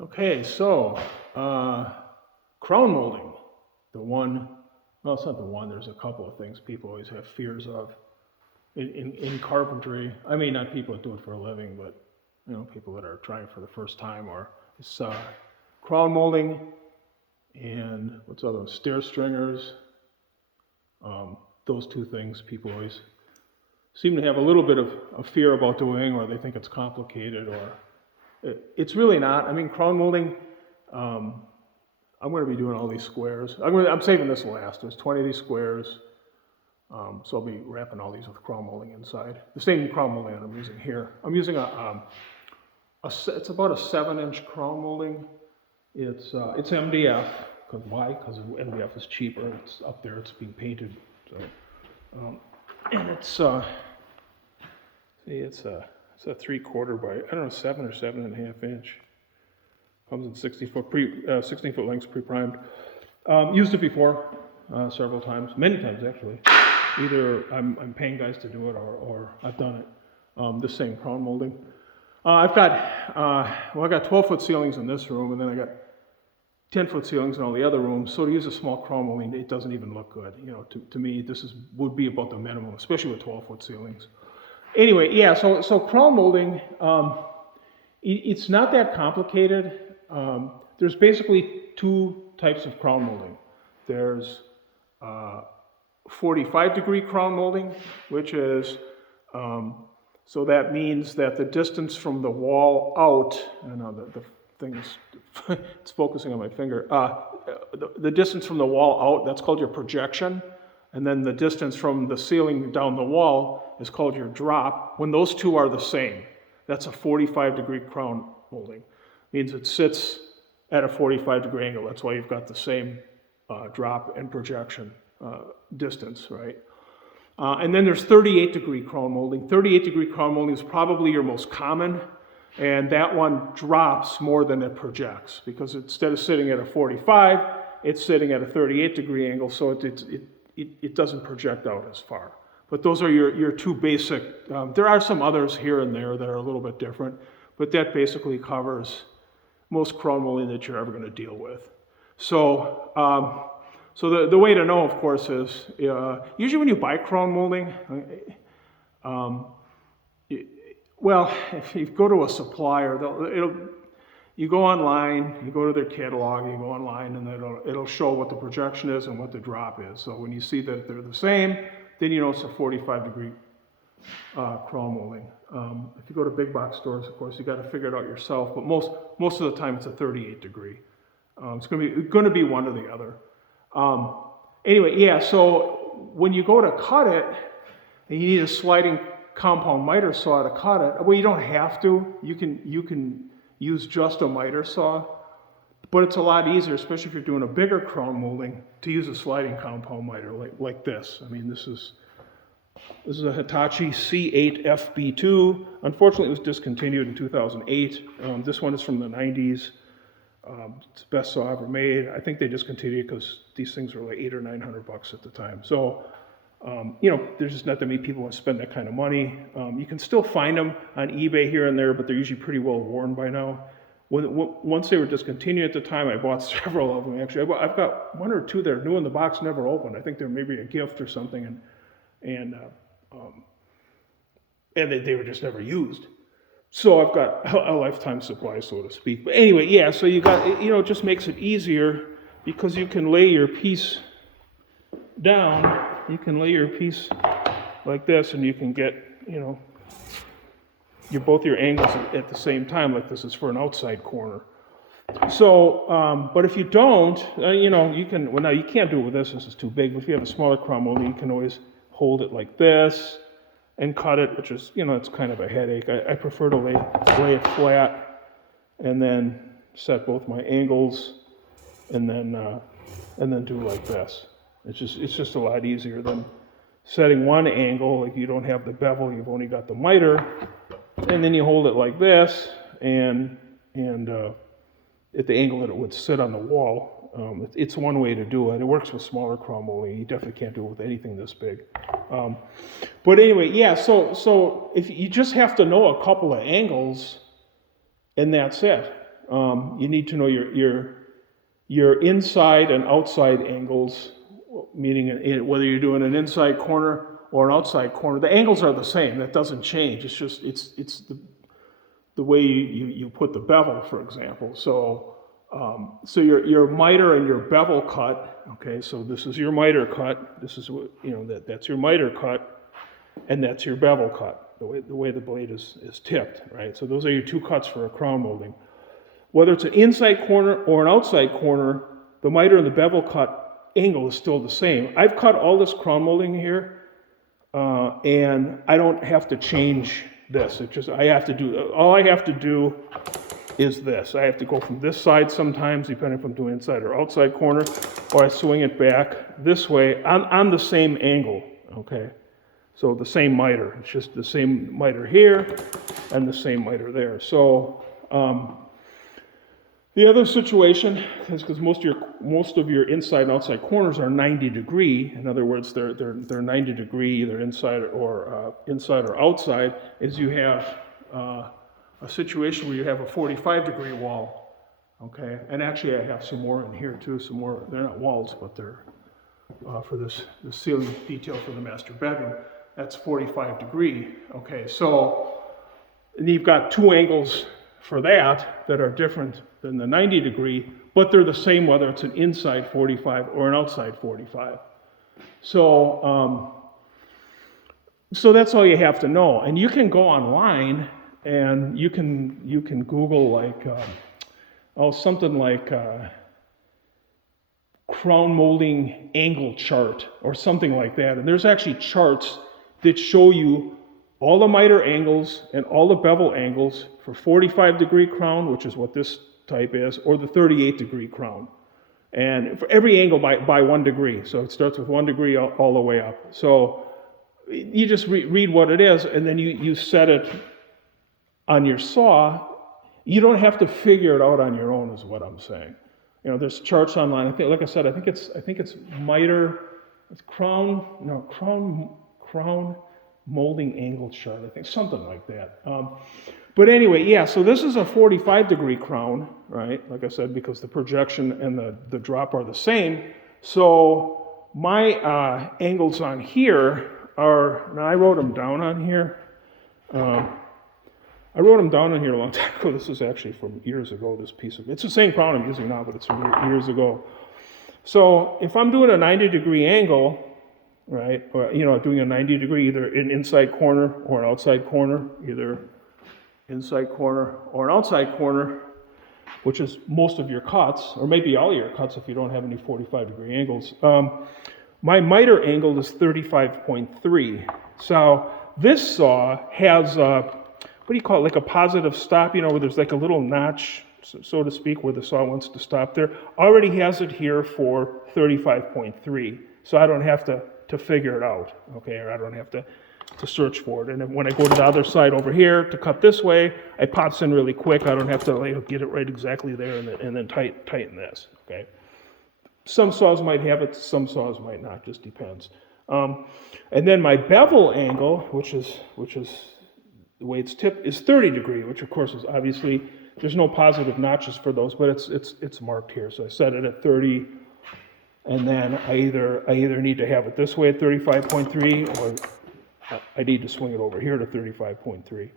Okay, so crown molding, well, it's not the one, there's a couple of things people always have fears of in carpentry. I mean, not people that do it for a living, but people that are trying for the first time, or it's crown molding and what's other, stair stringers. Those two things people always seem to have a little bit of a fear about doing, or they think it's complicated, or it's really not. I mean, crown molding, I'm going to be doing all these squares. I'm saving this last. There's 20 of these squares, so I'll be wrapping all these with crown molding inside. The same crown molding that I'm using here. I'm using it's about a 7-inch crown molding. It's MDF. Because why? Because MDF is cheaper. It's up there. It's being painted. So, and it's it's a 3/4 by, I don't know, 7 or 7.5 inch. Comes in 16 foot lengths, pre-primed. Used it before several times, many times actually. Either I'm paying guys to do it, or I've done it. This same crown molding. I've got I got 12-foot ceilings in this room, and then I got 10-foot ceilings in all the other rooms. So to use a small crown molding, it doesn't even look good. To me, would be about the minimum, especially with 12-foot ceilings. Anyway, yeah. So crown molding, it's not that complicated. There's basically two types of crown molding. There's 45-degree crown molding, which is, so that means that the distance from the wall out, I know that the thing is, it's focusing on my finger, the distance from the wall out, that's called your projection. And then the distance from the ceiling down the wall is called your drop. When those two are the same, that's a 45-degree crown molding. Means it sits at a 45-degree angle. That's why you've got the same drop and projection distance, right? And then there's 38-degree crown molding. 38-degree crown molding is probably your most common, and that one drops more than it projects, because instead of sitting at a 45, it's sitting at a 38-degree angle, so it doesn't project out as far. But those are your two basic. There are some others here and there that are a little bit different, but that basically covers most crown molding that you're ever going to deal with. So, the way to know, of course, is usually when you buy crown molding, well, if you go to a supplier, you go online, you go to their catalog, you go online, and it'll show what the projection is and what the drop is. So when you see that they're the same, then you know it's a 45-degree crown molding. If you go to big box stores, of course, you got to figure it out yourself. But most of the time, it's a 38-degree. It's going to be one or the other. Anyway, yeah. So when you go to cut it, and you need a sliding compound miter saw to cut it. Well, you don't have to. You can use just a miter saw, but it's a lot easier, especially if you're doing a bigger crown molding, to use a sliding compound miter like this. I mean, this is a Hitachi C8 FB2. Unfortunately, it was discontinued in 2008. This one is from the 90s. It's the best saw ever made. I think they discontinued because these things were like $800 or $900 at the time. So, there's just not that many people want to spend that kind of money. You can still find them on eBay here and there, but they're usually pretty well worn by now. Once they were discontinued at the time, I bought several of them. Actually, I've got one or two that are new in the box, never opened. I think they're maybe a gift or something, and they were just never used. So I've got a lifetime supply, so to speak. But anyway, yeah. So you got, it just makes it easier because you can lay your piece down. You can lay your piece like this, and you can get, both your angles at the same time, like this is for an outside corner. So, but if you don't, you can, well, now you can't do it with this is too big, but if you have a smaller crown molding, you can always hold it like this and cut it, which is, it's kind of a headache. I prefer to lay it flat and then set both my angles and then do like this. It's just a lot easier than setting one angle, like you don't have the bevel, you've only got the miter, and then you hold it like this, and at the angle that it would sit on the wall. It's one way to do it. It works with smaller crown molding. You definitely can't do it with anything this big. But anyway, yeah. So if you just have to know a couple of angles, and that's it. you need to know your inside and outside angles, meaning whether you're doing an inside corner or an outside corner. The angles are the same. That doesn't change. It's just it's the way you put the bevel, for example. So your miter and your bevel cut. Okay, so this is your miter cut. This is what that's your miter cut, and that's your bevel cut. The way the blade is tipped, right? So those are your two cuts for a crown molding. Whether it's an inside corner or an outside corner, the miter and the bevel cut angle is still the same. I've cut all this crown molding here, and I don't have to change this. All I have to do is this. I have to go from this side sometimes, depending if I'm doing inside or outside corner, or I swing it back this way on the same angle, okay? So the same miter. It's just the same miter here and the same miter there. So the other situation is because most of your inside and outside corners are 90 degree. In other words, they're 90 degree either inside or outside. Is you have a situation where you have a 45 degree wall. Okay, and actually I have some more in here too. Some more. They're not walls, but they're for the ceiling detail for the master bedroom. That's 45 degree. Okay, so and you've got two angles for that are different than the 90 degree, but they're the same whether it's an inside 45 or an outside 45. So that's all you have to know. And you can go online and you can Google like something like crown molding angle chart or something like that. And there's actually charts that show you all the miter angles and all the bevel angles for 45 degree crown, which is what this type is, or the 38 degree crown. And for every angle by 1 degree. So it starts with 1 degree all the way up. So you just read what it is, and then you set it on your saw. You don't have to figure it out on your own, is what I'm saying. There's charts online. I think, like I said, I think it's miter, it's crown molding angle chart. I think something like that. But anyway, yeah. So this is a 45 degree crown, right? Like I said, because the projection and the drop are the same. So my angles on here are. Now I wrote them down on here. I wrote them down on here a long time ago. This is actually from years ago. This piece of it's the same crown I'm using now, but it's from years ago. So if I'm doing a 90 degree angle, right, or doing a 90 degree, either an inside corner or an outside corner, either inside corner or an outside corner, which is most of your cuts, or maybe all your cuts if you don't have any 45 degree angles. My miter angle is 35.3. So this saw has what do you call it, like a positive stop, where there's like a little notch, so to speak, where the saw wants to stop there. Already has it here for 35.3, so I don't have to figure it out, okay, or I don't have to search for it. And then when I go to the other side over here to cut this way, it pops in really quick. I don't have to get it right exactly there and then tighten this, okay. Some saws might have it, some saws might not, just depends. And then my bevel angle, which is the way it's tipped, is 30 degree, which of course is obviously, there's no positive notches for those, but it's marked here. So I set it at 30, and then I either need to have it this way at 35.3, or I need to swing it over here to 35.3.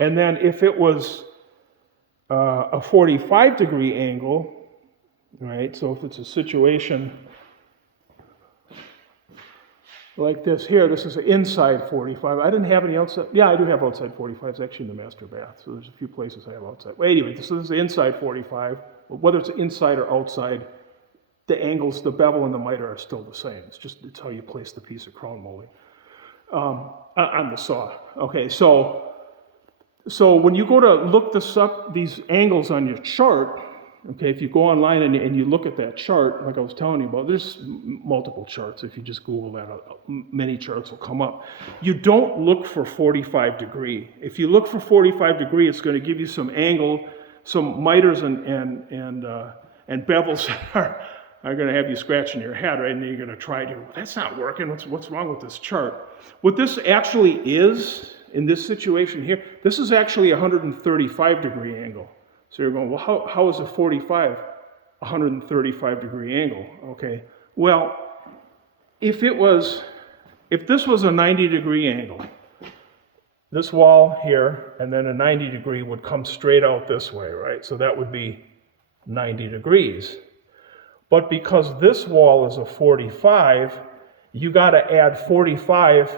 And then if it was a 45 degree angle, right? So if it's a situation like this here, this is an inside 45. I didn't have any outside. Yeah, I do have outside 45s actually in the master bath. So there's a few places I have outside. Well, anyway, so this is the inside 45. Whether it's inside or outside, the angles, the bevel and the miter are still the same. It's how you place the piece of crown molding on the saw. Okay, so when you go to look this up, these angles on your chart, okay, if you go online and you look at that chart, like I was telling you about, there's multiple charts. If you just Google that, many charts will come up. You don't look for 45 degree. If you look for 45 degree, it's going to give you some angle, some miters and bevels are going to have you scratching your head, right? And you're going to try to, that's not working. What's wrong with this chart? What this actually is in this situation here, this is actually a 135 degree angle. So you're going, well, how is a 45 a 135 degree angle? Okay. Well, if this was a 90 degree angle, this wall here and then a 90 degree would come straight out this way, right? So that would be 90 degrees. But because this wall is a 45, you got to add 45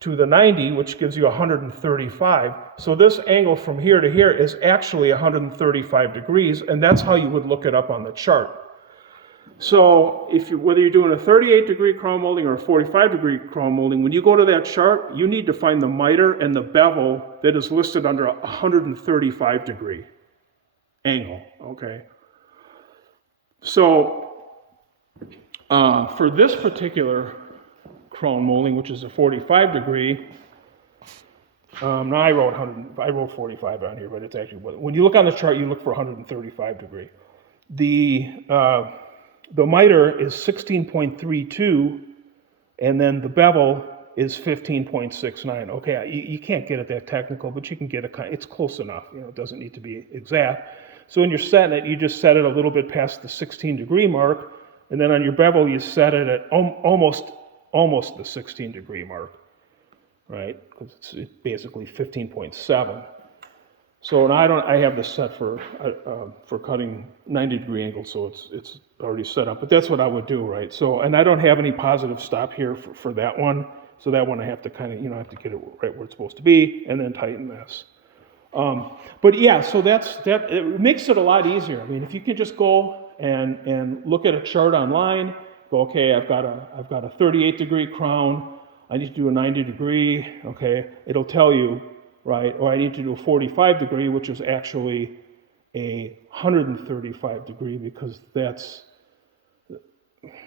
to the 90, which gives you 135. So this angle from here to here is actually 135 degrees, and that's how you would look it up on the chart. So whether you're doing a 38 degree crown molding or a 45 degree crown molding, when you go to that chart, you need to find the miter and the bevel that is listed under a 135 degree angle, okay? So for this particular crown molding, which is a 45 degree, now I wrote 45 on here, but it's actually, when you look on the chart, you look for 135 degree. The miter is 16.32, and then the bevel is 15.69. Okay, you can't get it that technical, but you can get it's close enough. It doesn't need to be exact. So when you're setting it, you just set it a little bit past the 16 degree mark, and then on your bevel, you set it at almost the 16 degree mark, right? Because it's basically 15.7. So I have this set for cutting 90 degree angles, so it's already set up. But that's what I would do, right? So, and I don't have any positive stop here for that one. So that one I have to kind of, I have to get it right where it's supposed to be, and then tighten this. But yeah, so that it makes it a lot easier. I mean, if you can just go and look at a chart online, go, okay, I've got a 38 degree crown. I need to do a 90 degree. Okay, it'll tell you, right? Or I need to do a 45 degree, which is actually a 135 degree, because that's,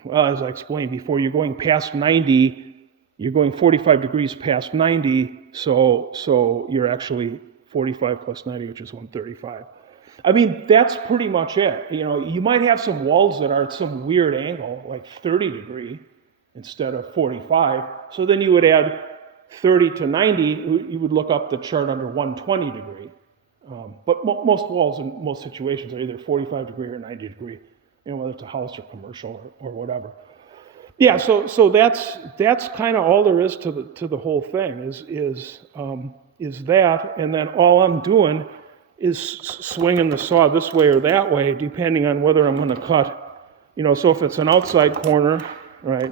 well, as I explained before, you're going past 90. You're going 45 degrees past 90, so you're actually 45 plus 90, which is 135. I mean, that's pretty much it. You might have some walls that are at some weird angle, like 30 degree instead of 45. So then you would add 30 to 90, you would look up the chart under 120 degree. But most walls in most situations are either 45 degree or 90 degree, whether it's a house or commercial or whatever. Yeah, so that's kind of all there is to the whole thing is that, and then all I'm doing is swinging the saw this way or that way, depending on whether I'm going to cut. So if it's an outside corner, right?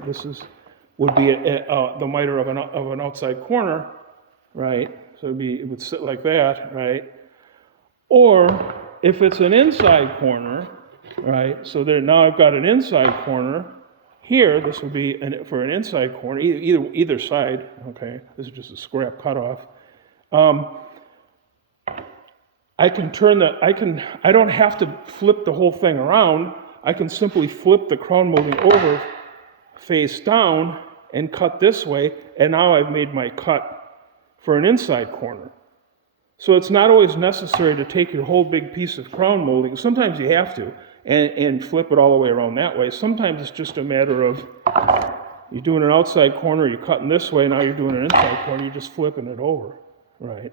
Would be the miter of an outside corner, right? So it would sit like that, right? Or if it's an inside corner, right? So now I've got an inside corner. Here, this would be for an inside corner, either side, okay? This is just a scrap cutoff. I don't have to flip the whole thing around. I can simply flip the crown molding over face down and cut this way, and now I've made my cut for an inside corner. So it's not always necessary to take your whole big piece of crown molding. Sometimes you have to, and flip it all the way around that way. Sometimes it's just a matter of you're doing an outside corner, you're cutting this way, now you're doing an inside corner, you're just flipping it over, right?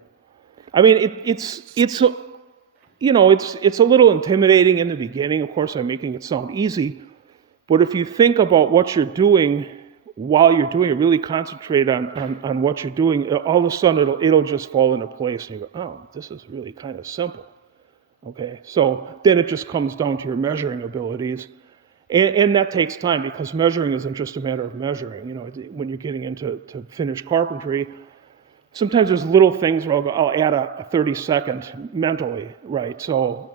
I mean, it's a little intimidating in the beginning. Of course, I'm making it sound easy, but if you think about what you're doing while you're doing it, really concentrate on what you're doing, all of a sudden it'll just fall into place, and you go, oh, this is really kind of simple. Okay, so then it just comes down to your measuring abilities, and that takes time, because measuring isn't just a matter of measuring. When you're getting into finished carpentry, sometimes there's little things where I'll add a 30-second mentally, right? So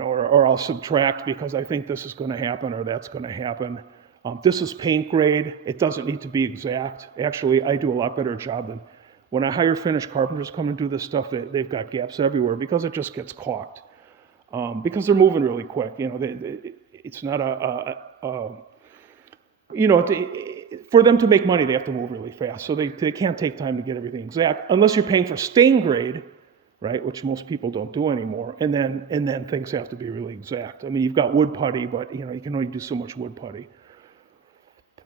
or I'll subtract because I think this is going to happen or that's going to happen. This is paint grade. It doesn't need to be exact. Actually, I do a lot better job than when I hire finished carpenters come and do this stuff. They've got gaps everywhere because it just gets caulked. Because they're moving really quick. It's not for them to make money, they have to move really fast. So they can't take time to get everything exact. Unless you're paying for stain grade, right? Which most people don't do anymore. And then things have to be really exact. I mean, you've got wood putty, but you can only do so much wood putty.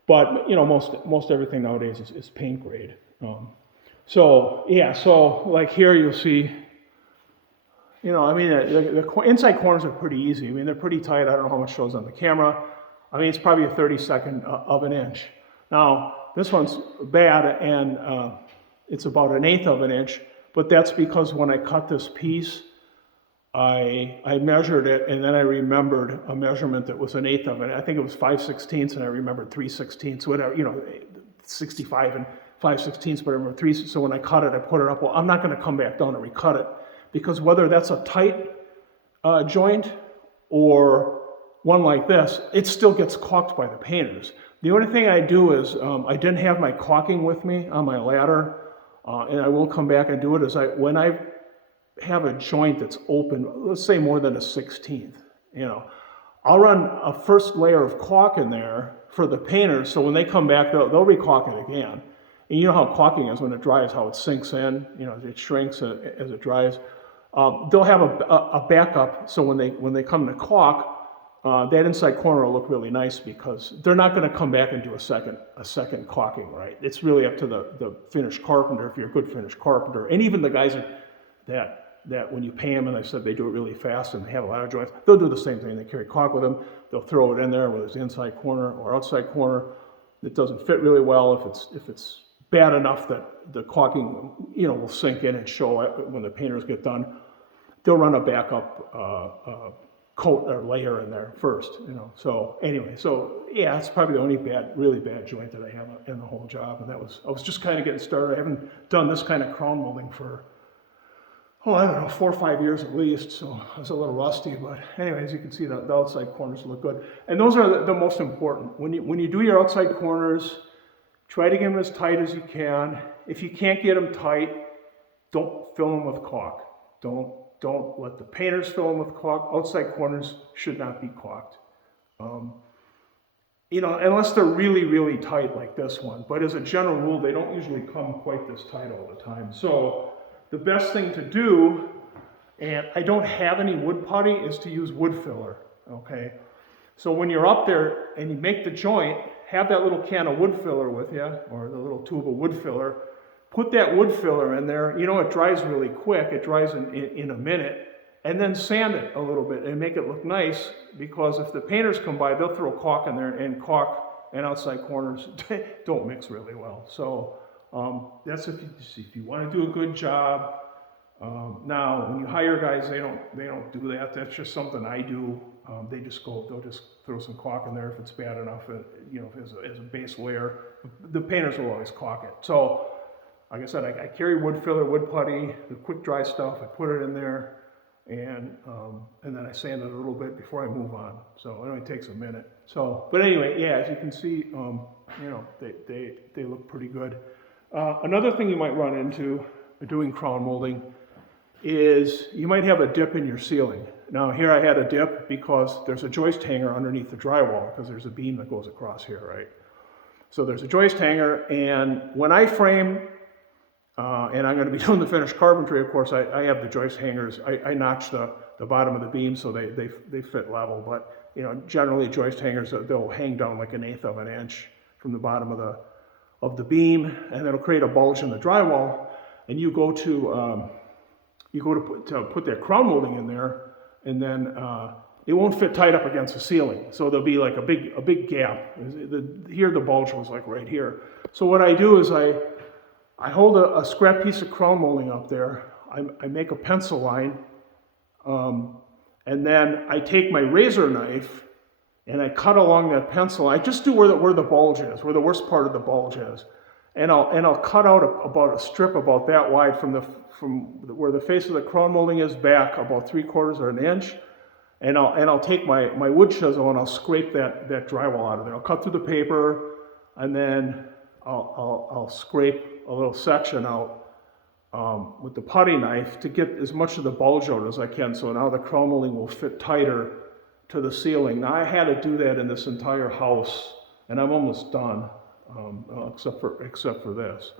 But most everything nowadays is paint grade. So like here you'll see, I mean, the inside corners are pretty easy. I mean, they're pretty tight. I don't know how much shows on the camera. I mean, it's probably a 32nd of an inch. Now, this one's bad, and it's about 1/8 of an inch, but that's because when I cut this piece, I measured it, and then I remembered a measurement that was 1/8 of it. I think it was 5/16, and I remembered 3/16, whatever, 65 and 5/16, but I remember 3. So when I cut it, I put it up. Well, I'm not going to come back down and recut it, because whether that's a tight joint or one like this, it still gets caulked by the painters. The only thing I do is, I didn't have my caulking with me on my ladder, and I will come back and do it, is when I have a joint that's open, let's say more than a 1/16, I'll run a first layer of caulk in there for the painters, so when they come back, they'll re-caulk it again. And you know how caulking is when it dries, how it sinks in, it shrinks as it dries. They'll have a backup, so when they come to caulk, that inside corner will look really nice, because they're not going to come back and do a second caulking, right? It's really up to the finished carpenter, if you're a good finished carpenter, and even the guys that when you pay them, and I said they do it really fast and they have a lot of joints, they'll do the same thing. They carry caulk with them. They'll throw it in there, whether it's inside corner or outside corner. It doesn't fit really well if it's bad enough that the caulking will sink in and show when the painters get done. They'll run a backup coat or layer in there first, So anyway, it's probably the only really bad joint that I have in the whole job, and I was just kind of getting started. I haven't done this kind of crown molding for, I don't know, 4 or 5 years at least, so I was a little rusty, but anyway, as you can see, the outside corners look good. And those are the most important. When you do your outside corners, try to get them as tight as you can. If you can't get them tight, don't fill them with caulk. Don't let the painters fill them with caulk. Outside corners should not be caulked. Unless they're really, really tight like this one. But as a general rule, they don't usually come quite this tight all the time. So the best thing to do, and I don't have any wood putty, is to use wood filler, okay? So when you're up there and you make the joint, have that little can of wood filler with you, or the little tube of wood filler. Put that wood filler in there. It dries really quick. It dries in a minute. And then sand it a little bit and make it look nice, because if the painters come by, they'll throw caulk in there, and caulk and outside corners don't mix really well. So that's if you want to do a good job. Now, when you hire guys, they don't do that. That's just something I do. They'll just throw some caulk in there if it's bad enough, as a base layer. The painters will always caulk it. So, like I said, I carry wood filler, wood putty, the quick dry stuff. I put it in there, and then I sand it a little bit before I move on. So it only takes a minute. So, but anyway, as you can see, they look pretty good. Another thing you might run into doing crown molding is you might have a dip in your ceiling. Now here I had a dip because there's a joist hanger underneath the drywall, because there's a beam that goes across here, right? So there's a joist hanger, and when I frame, and I'm going to be doing the finished carpentry, of course, I have the joist hangers. I notch the bottom of the beam so they fit level, but generally joist hangers, they'll hang down like 1/8 of an inch from the bottom of the beam, and it'll create a bulge in the drywall, and you go to put that crown molding in there, and then it won't fit tight up against the ceiling. So there'll be like a big gap. Here the bulge was like right here. So what I do is I hold a scrap piece of crown molding up there. I make a pencil line, and then I take my razor knife and I cut along that pencil. I just do where the bulge is, where the worst part of the bulge is, and I'll cut out about a strip about that wide from where the face of the crown molding is back about 3/4 of an inch, and I'll take my wood chisel and I'll scrape that drywall out of there. I'll cut through the paper, and then I'll scrape a little section out with the putty knife to get as much of the bulge out as I can, so now the crown molding will fit tighter to the ceiling. Now I had to do that in this entire house, and I'm almost done, except for this.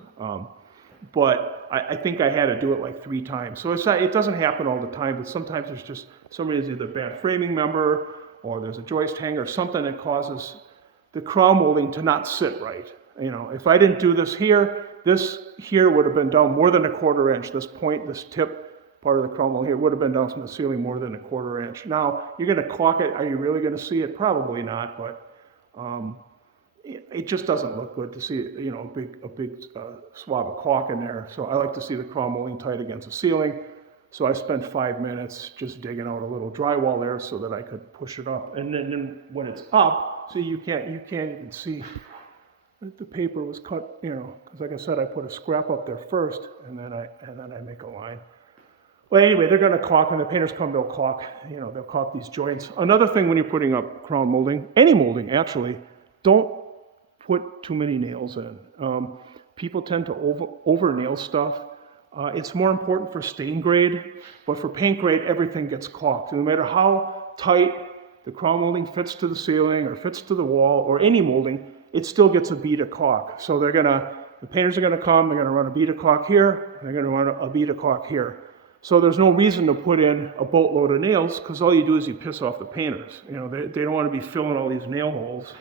but I think I had to do it like 3 times. So it doesn't happen all the time, but sometimes there's just somebody's either a bad framing member or there's a joist hanger or something that causes the crown molding to not sit right. You know, if I didn't do this here would have been down more than a 1/4 inch. This point, this tip part of the crown molding here would have been down from the ceiling more than a 1/4 inch. Now, you're going to caulk it. Are you really going to see it? Probably not, but it just doesn't look good to see, you know, a big swab of caulk in there. So I like to see the crown molding tight against the ceiling. So I spent 5 minutes just digging out a little drywall there so that I could push it up. And then when it's up, see, you can't even see that the paper was cut, you know, because like I said, I put a scrap up there first, and then I make a line. Well, anyway, they're going to caulk, and the painters come, they'll caulk, you know, they'll caulk these joints. Another thing when you're putting up crown molding, any molding actually, don't put too many nails in. People tend to over nail stuff. It's more important for stain grade, but for paint grade, everything gets caulked. No matter how tight the crown molding fits to the ceiling or fits to the wall or any molding, it still gets a bead of caulk. So the painters are going to come, they're going to run a bead of caulk here, and they're going to run a bead of caulk here. So there's no reason to put in a boatload of nails, because all you do is you piss off the painters. You know, they don't want to be filling all these nail holes.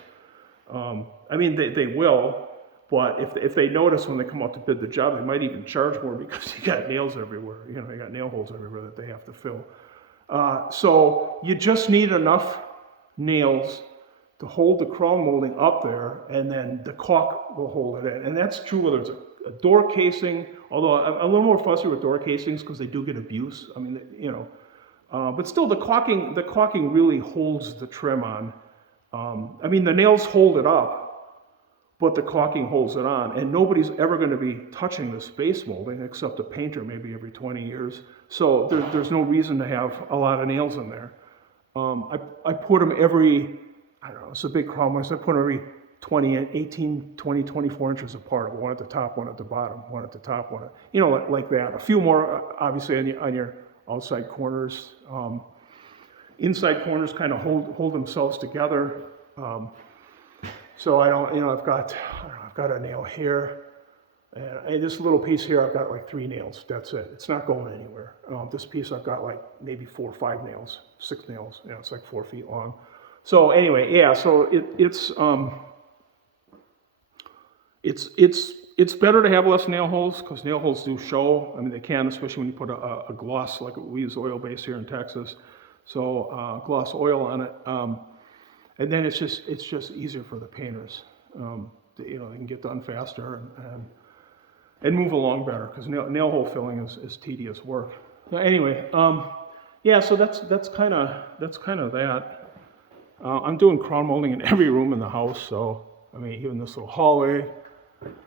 I mean, they will, but if they notice when they come out to bid the job, they might even charge more because you got nails everywhere. You know, you got nail holes everywhere that they have to fill. So you just need enough nails to hold the crown molding up there, and then the caulk will hold it in. And that's true whether it's a door casing, although I'm a little more fussy with door casings because they do get abuse. I mean, you know, but still the caulking really holds the trim on. I mean, the nails hold it up, but the caulking holds it on, and nobody's ever going to be touching the space molding except a painter maybe every 20 years. So there's no reason to have a lot of nails in there. I put them every, I don't know, it's a big crown mold, so I put them every 18, 20, 24 inches apart, one at the top, one at the bottom, one at the top, one at, you know, like that. A few more, obviously, on your outside corners. Inside corners kind of hold themselves together. So I don't, you know, I've got a nail here, and this little piece here, I've got like 3 nails. That's it. It's not going anywhere. This piece, I've got like maybe 4 or 5 nails, 6 nails. You know, it's like 4 feet long. So anyway, yeah. So it's better to have less nail holes because nail holes do show. I mean, they can, especially when you put a gloss, like we use oil base here in Texas. So gloss oil on it, and then it's just easier for the painters. You know, they can get done faster and move along better because nail hole filling is tedious work. So anyway, yeah. So that's kind of that. I'm doing crown molding in every room in the house. So I mean, even this little hallway,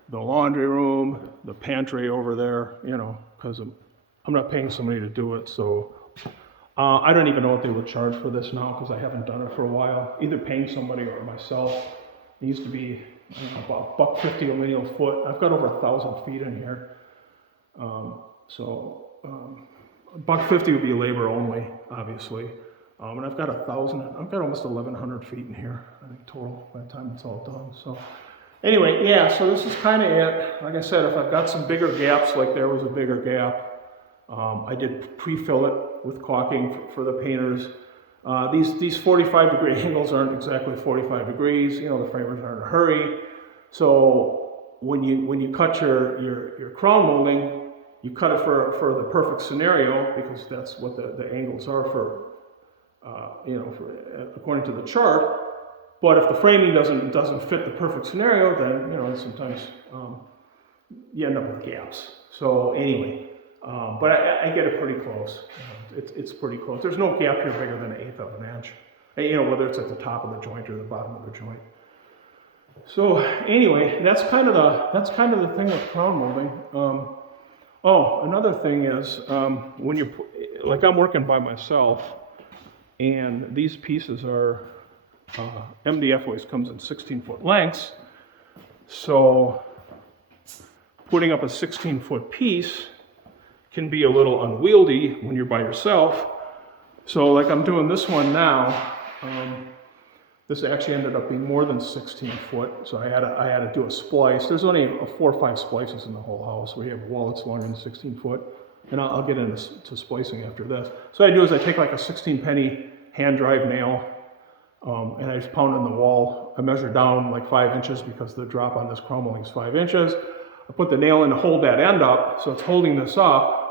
the laundry room, the pantry over there. You know, because I'm not paying somebody to do it, so. I don't even know what they would charge for this now because I haven't done it for a while, either paying somebody or myself. It used to be about $1.50 a lineal foot. I've got over 1,000 feet in here. So $1.50 would be labor only, obviously. And I've got almost 1,100 feet in here, I think, total by the time it's all done. So anyway, yeah, so this is kind of it. Like I said, if I've got some bigger gaps, like there was a bigger gap, I did pre-fill it with caulking for the painters. These 45-degree angles aren't exactly 45 degrees. You know, the framers are in a hurry. So when you cut your crown molding, you cut it for the perfect scenario because that's what the angles are for, you know, according to the chart. But if the framing doesn't fit the perfect scenario, then, you know, sometimes you end up with gaps. So anyway. But I get it pretty close. It's pretty close. There's no gap here bigger than 1/8 of an inch. You know, whether it's at the top of the joint or the bottom of the joint. So anyway, that's kind of the thing with crown molding. Oh, another thing is when you like I'm working by myself, and these pieces are MDF always comes in 16-foot lengths. So putting up a 16-foot piece can be a little unwieldy when you're by yourself. So like I'm doing this one now, This actually ended up being more than 16 foot, so I had to do a splice. There's only 4 or 5 splices in the whole house. We have a wall that's longer than 16 foot, and I'll get into splicing after this. So what I do is I take like a 16 penny hand drive nail, and I just pound in the wall. I measure down like 5 inches because the drop on this crown molding is 5 inches. I put the nail in to hold that end up, so it's holding this up.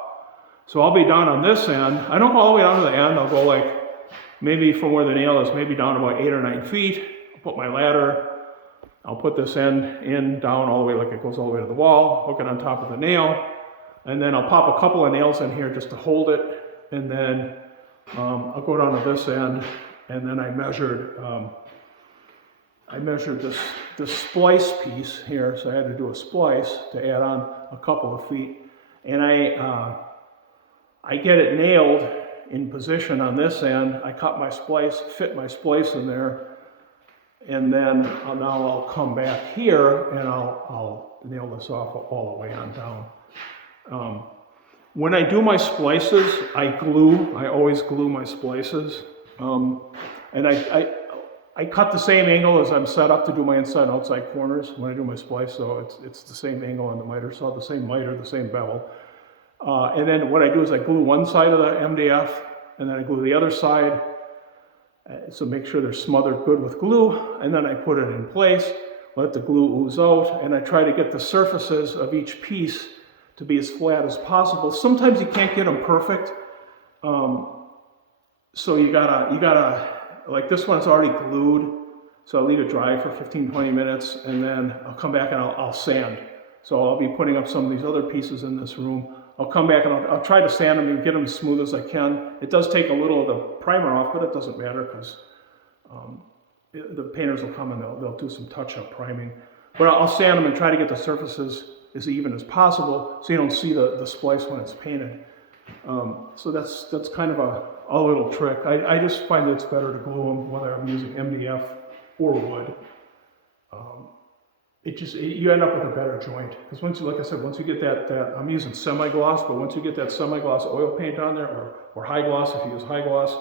So I'll be down on this end. I don't go all the way down to the end. I'll go like maybe from where the nail is, maybe down about 8 or 9 feet. I'll put my ladder. I'll put this end in, down all the way, like it goes all the way to the wall, hook it on top of the nail, and then I'll pop a couple of nails in here just to hold it, and then I'll go down to this end, and then I measured this splice piece here, so I had to do a splice to add on a couple of feet, and I get it nailed in position on this end. I cut my splice, fit my splice in there, and then now I'll come back here and I'll nail this off all the way on down. When I do my splices, I always glue my splices, and I cut the same angle as I'm set up to do my inside and outside corners when I do my splice, so it's the same angle on the miter saw, the same miter, the same bevel. And then what I do is I glue one side of the MDF, and then I glue the other side, so make sure they're smothered good with glue, and then I put it in place, let the glue ooze out, and I try to get the surfaces of each piece to be as flat as possible. Sometimes you can't get them perfect, so you gotta, like this one's already glued, so I'll leave it dry for 15-20 minutes, and then I'll come back and I'll sand. So I'll be putting up some of these other pieces in this room. I'll come back and I'll try to sand them and get them as smooth as I can. It does take a little of the primer off, but it doesn't matter because the painters will come and they'll do some touch-up priming. But I'll sand them and try to get the surfaces as even as possible so you don't see the splice when it's painted. So that's kind of a little trick. I just find that it's better to glue them, whether I'm using MDF or wood. You end up with a better joint. Because once you, like I said, once you get that I'm using semi-gloss, but once you get that semi-gloss oil paint on there, or high gloss if you use high gloss,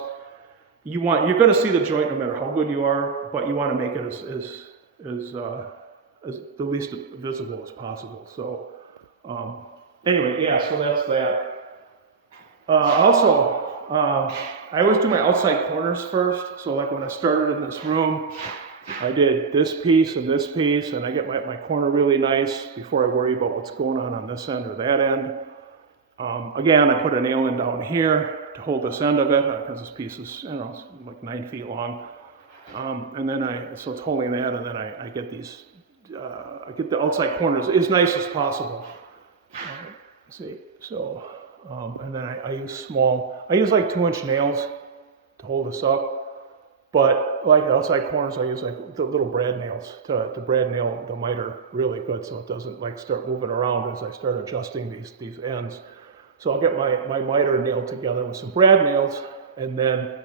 you're going to see the joint no matter how good you are, but you want to make it as the least visible as possible. So anyway, yeah, so that's that. I always do my outside corners first. So like when I started in this room, I did this piece, and I get my corner really nice before I worry about what's going on this end or that end. Again, I put a nail in down here to hold this end of it because this piece is, like 9 feet long. And then so it's holding that, and then I get these, I get the outside corners as nice as possible. See, so, and then I use like 2-inch nails to hold this up. But like the outside corners, I use like the little brad nails to brad nail the miter really good, so it doesn't like start moving around as I start adjusting these ends. So I'll get my miter nailed together with some brad nails, and then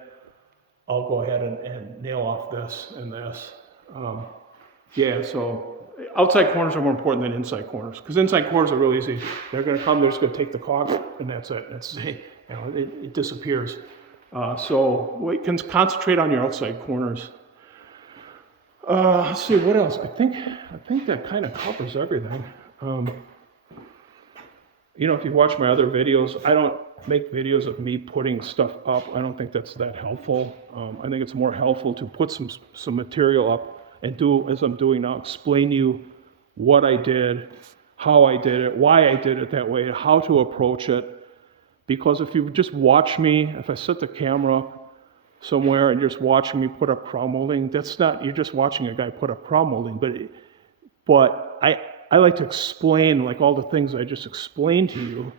I'll go ahead and nail off this and this. Yeah, so outside corners are more important than inside corners, because inside corners are really easy. They're going to come, they're just going to take the caulk, and that's it. It disappears. So we can concentrate on your outside corners. Let's see, what else? I think that kind of covers everything. If you watch my other videos, I don't make videos of me putting stuff up. I don't think that's that helpful. I think it's more helpful to put some material up and do, as I'm doing now, explain to you what I did, how I did it, why I did it that way, how to approach it. Because if you just watch me, if I set the camera up somewhere and you're just watching me put up crown molding, you're just watching a guy put up crown molding. But I like to explain like all the things I just explained to you,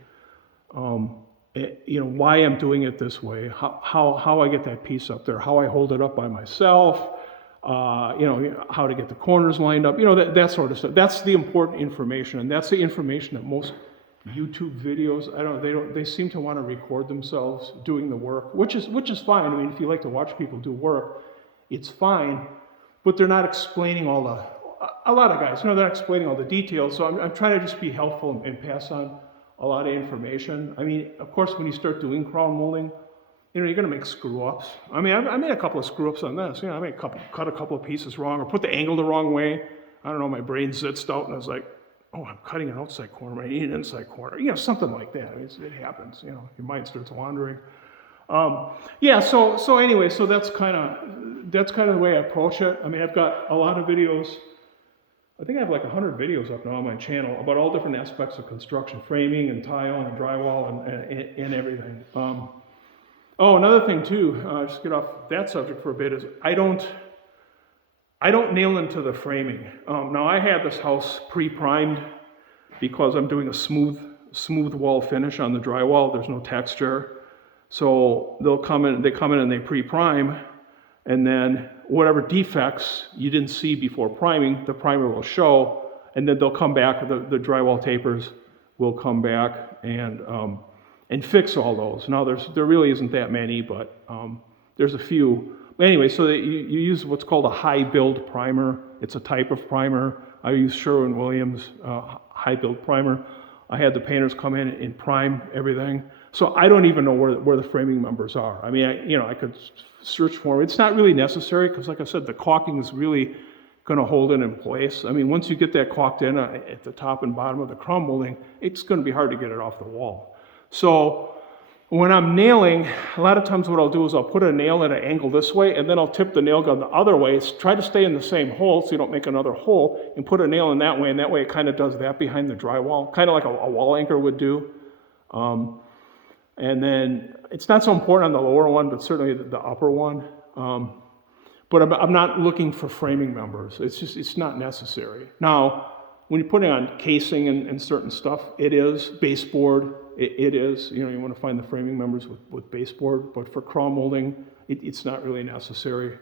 why I'm doing it this way, how I get that piece up there, how I hold it up by myself, how to get the corners lined up, that sort of stuff. That's the important information, and that's the information that most YouTube videos, they seem to want to record themselves doing the work, which is fine. I mean, if you like to watch people do work, it's fine, but they're not explaining a lot of guys, they're not explaining all the details. So I'm trying to just be helpful and pass on a lot of information. I mean, of course, when you start doing crown molding, you know, you're gonna make screw ups. I mean, I made a couple of screw ups on this. You know, cut a couple of pieces wrong, or put the angle the wrong way. I don't know, my brain zitzed out, and I was like, oh, I'm cutting an outside corner, I need an inside corner. You know, something like that. I mean, it happens. You know, your mind starts wandering. Yeah. So anyway, so that's kind of the way I approach it. I mean, I've got a lot of videos. I think I have like 100 videos up now on my channel about all different aspects of construction, framing and tile and drywall and everything. Oh, another thing too, just get off that subject for a bit, is I don't nail into the framing. Now I had this house pre-primed because I'm doing a smooth wall finish on the drywall. There's no texture. So they come in and they pre-prime, and then whatever defects you didn't see before priming, the primer will show, and then they'll come back, the drywall tapers will come back and fix all those. Now there really isn't that many, but there's a few. Anyway, so that you use what's called a high build primer. It's a type of primer. I use Sherwin-Williams high build primer. I had the painters come in and prime everything. So I don't even know where the framing members are. I mean, I could search for them. It's not really necessary because, like I said, the caulking is really going to hold it in place. I mean, once you get that caulked in at the top and bottom of the crown molding, it's going to be hard to get it off the wall. So when I'm nailing, a lot of times what I'll do is I'll put a nail at an angle this way, and then I'll tip the nail gun the other way. Try to stay in the same hole so you don't make another hole, and put a nail in that way, and that way it kind of does that behind the drywall, kind of like a wall anchor would do. And then it's not so important on the lower one, but certainly the upper one. But I'm not looking for framing members. It's not necessary. Now, when you're putting on casing and certain stuff, it is baseboard. It is, you want to find the framing members with baseboard, but for crown molding, it's not really necessary.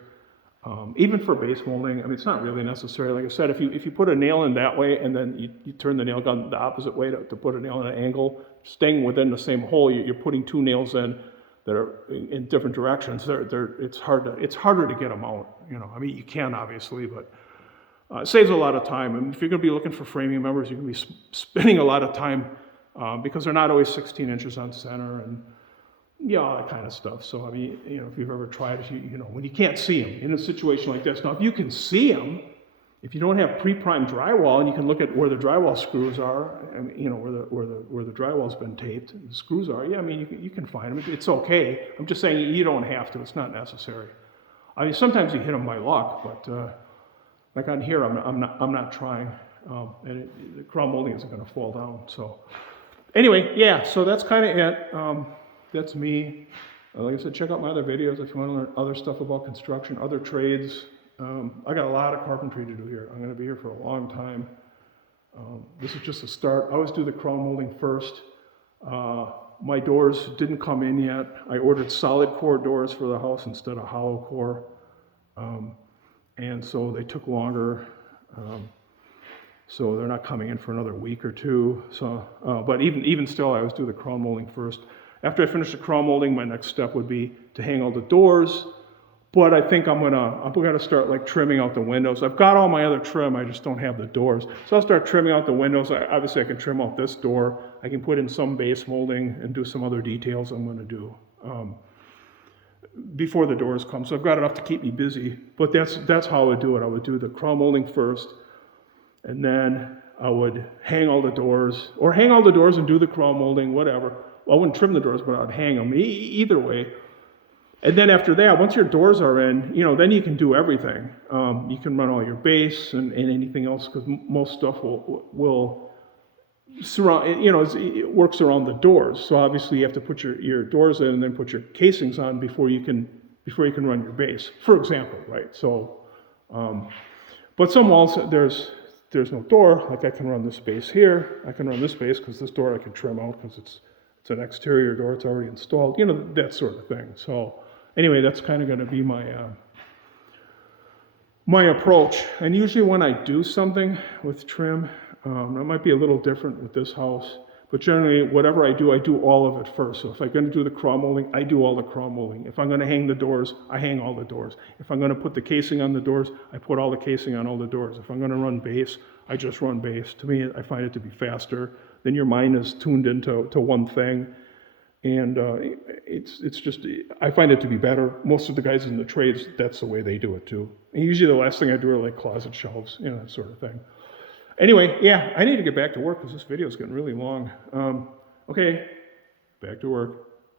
Even for base molding, I mean, it's not really necessary. Like I said, if you put a nail in that way and then you turn the nail gun the opposite way to put a nail in an angle, staying within the same hole, you're putting two nails in that are in different directions. It's harder to get them out. I mean, you can obviously, but it saves a lot of time. And if you're going to be looking for framing members, you're going to be spending a lot of time because they're not always 16 inches on center and all that kind of stuff. So I mean, if you've ever tried it, when you can't see them in a situation like this. Now, if you can see them, if you don't have pre-primed drywall and you can look at where the drywall screws are, and where the drywall's been taped, the screws are. Yeah, I mean, you can find them. It's okay. I'm just saying you don't have to. It's not necessary. I mean, sometimes you hit them by luck, but like on here, I'm not trying, and the crown molding isn't going to fall down. So anyway, yeah. So that's kind of it. That's me. Like I said, check out my other videos if you want to learn other stuff about construction, other trades. I got a lot of carpentry to do here. I'm going to be here for a long time. This is just a start. I always do the crown molding first. My doors didn't come in yet. I ordered solid core doors for the house instead of hollow core. And so they took longer. So they're not coming in for another week or two. So, but even still, I always do the crown molding first. After I finish the crown molding, my next step would be to hang all the doors. But I think I'm gonna start like trimming out the windows. I've got all my other trim, I just don't have the doors. So I'll start trimming out the windows. Obviously I can trim out this door. I can put in some base molding and do some other details I'm gonna do before the doors come. So I've got enough to keep me busy. But that's how I would do it. I would do the crown molding first, and then I would hang all the doors, or hang all the doors and do the crown molding, whatever. Well, I wouldn't trim the doors, but I'd hang them, either way. And then after that, once your doors are in, then you can do everything. You can run all your base and anything else, because most stuff will surround, it works around the doors. So obviously you have to put your doors in and then put your casings on before you can run your base, for example, right? So, but some walls, there's no door. Like I can run this base here. I can run this base because this door I can trim out because it's an exterior door. It's already installed. That sort of thing. So anyway, that's kind of going to be my approach. And usually when I do something with trim, it might be a little different with this house, but generally whatever I do all of it first. So if I'm going to do the crown molding, I do all the crown molding. If I'm going to hang the doors, I hang all the doors. If I'm going to put the casing on the doors, I put all the casing on all the doors. If I'm going to run base, I just run base. To me, I find it to be faster. Then your mind is tuned into one thing, and it's just, I find it to be better. Most of the guys in the trades, that's the way they do it too. And usually the last thing I do are like closet shelves, you know, that sort of thing. Anyway, yeah, I need to get back to work because this video is getting really long. Okay, back to work.